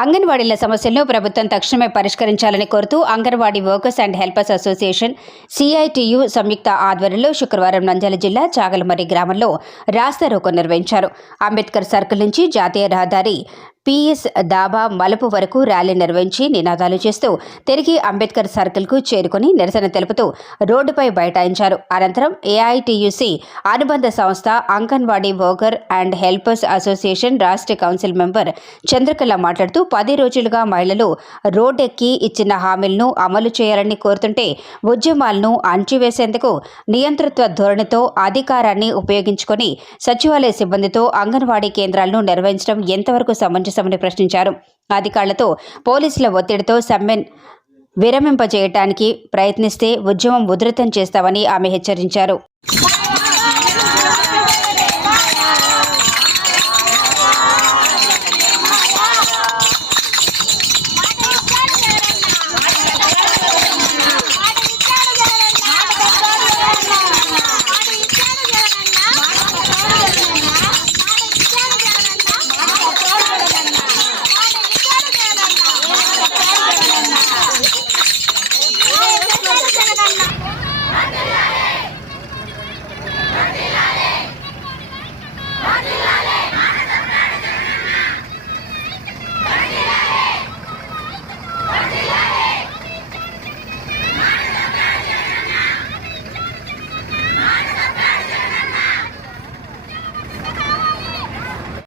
అంగన్వాడీల సమస్యలను ప్రభుత్వం తక్షణమే పరిష్కరించాలని కోరుతూ anganwadi workers and helpers association CITU సంయుక్త ఆధ్వర్యంలో శుక్రవారం నంద్యాల జిల్లా చాగలమర్రి గ్రామంలో రాస్తారోకో నిర్వహించారు. అంబేద్కర్ సర్కిల్ నుంచి జాతీయ రహదారి పిఎస్ దాబా మలుపు వరకు ర్యాలీ నిర్వహించి నినాదాలు చేస్తూ తిరిగి అంబేద్కర్ సర్కిల్కు చేరుకుని నిరసన తెలుపుతూ రోడ్డుపై బైఠాయించారు. అనంతరం ఏఐటియుసి అనుబంధ సంస్థ anganwadi worker and helpers association రాష్ట్ర కౌన్సిల్ మెంబర్ చంద్రకళ మాట్లాడుతూ 10 రోజులుగా మహిళలు రోడ్డెక్కి ఇచ్చిన హామీలను అమలు చేయాలని కోరుతుంటే ఉద్యమాలను అణచివేసేందుకు నియంతృత్వ ధోరణితో అధికారాన్ని ఉపయోగించుకొని సచివాలయ సిబ్బందితో అంగన్వాడీ కేంద్రాలను నిర్వహించడం ఎంతవరకు సమంజసమని ప్రశ్నించారు. అధికారులతో పోలీసుల ఒత్తిడితో సమ్మెన్ విరమింపజేయడానికి ప్రయత్నిస్తే ఉద్యమం ఉధృతం చేస్తామని ఆమె హెచ్చరించారు.